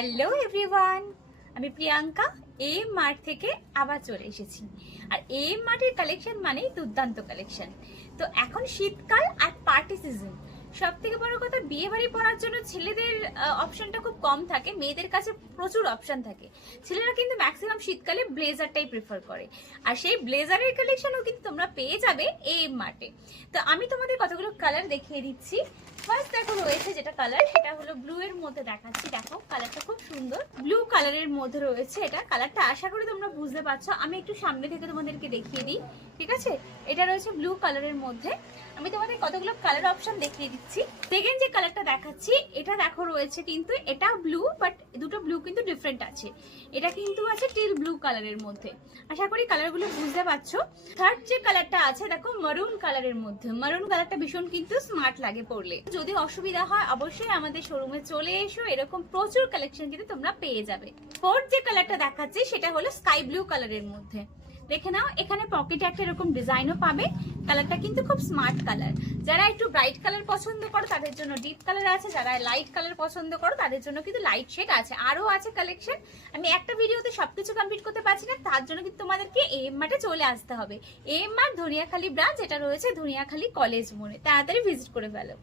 Hello everyone, আমি Priyanka M mart থেকে আবার চলে এসেছি। আর এম মার্টের কালেকশন মানেই দুর্দান্ত কালেকশন। তো এখন শীতকাল আর পার্টি সিজন, সব থেকে বড় কথা বিয়ে বাড়ি পড়ার জন্য ছেলেদের অপশনটা খুব কম থাকে, মেয়েদের কাছে প্রচুর অপশন থাকে। ছেলেরা কিন্তু ম্যাক্সিমাম শীতকালে ব্লেজারটাই প্রেফার করে, আর সেই ব্লেজারের কালেকশনও কিন্তু তোমরা পেয়ে যাবে এম মার্টে। তো আমি তোমাদের কতগুলো কালার দেখিয়ে দিচ্ছি। ফার্স্ট দেখো রয়েছে যেটা কালার, সেটা হলো ব্লু এর মধ্যে দেখাচ্ছি। দেখো কালারটা খুব সুন্দর, ব্লু কালারের মধ্যে রয়েছে এটা। কালারটা আশা করি তোমরা বুঝতে পারছো, আমি একটু সামনে থেকে তোমাদেরকে দেখিয়ে দিই, ঠিক আছে? এটা রয়েছে ব্লু কালারের মধ্যে। আমি তোমাদের কতগুলো কালার অপশন দেখিয়ে দিচ্ছি। সেকেন্ড যে কালারটা দেখাচ্ছি, এটা দেখো রয়েছে কিন্তু এটা ব্লু, বাট দুটো ব্লু কিন্তু ডিফারেন্ট আছে। এটা কিন্তু আছে টিল ব্লু কালারের মধ্যে। আশা করি কালারগুলো বুঝতে পারছো। থার্ড যে কালারটা আছে দেখো মারুন কালারের মধ্যে। মারুন কালারটা ভীষণ কিন্তু স্মার্ট লাগে পরলে। যদি অসুবিধা হয় অবশ্যই আমাদের শোরুমে চলে এসো, এরকম প্রচুর কালেকশন কিন্তু তোমরা পেয়ে যাবে। ফোর্থ যে কালারটা দেখাচ্ছি সেটা হলো স্কাই ব্লু কালারের মধ্যে। দেখে নাও, এখানে পকেটে একটা এরকম ডিজাইনও পাবে। কালারটা কিন্তু খুব স্মার্ট কালার। যারা একটু ব্রাইট কালার পছন্দ করো তাদের জন্য ডিপ কালার আছে, যারা লাইট কালার পছন্দ করো তাদের জন্য কিন্তু লাইট শেড আছে, আরো আছে কালেকশন। আমি একটা ভিডিওতে সবকিছু কমপ্লিট করতে পারছি না, তার জন্য কিন্তু তোমাদেরকে এম মার্টে চলে আসতে হবে। এম মার্ট ধনিয়াখালী ব্রাঞ্চ, এটা রয়েছে ধনিয়াখালী কলেজ মোড়ে। তাড়াতাড়ি ভিজিট করে ফেলো।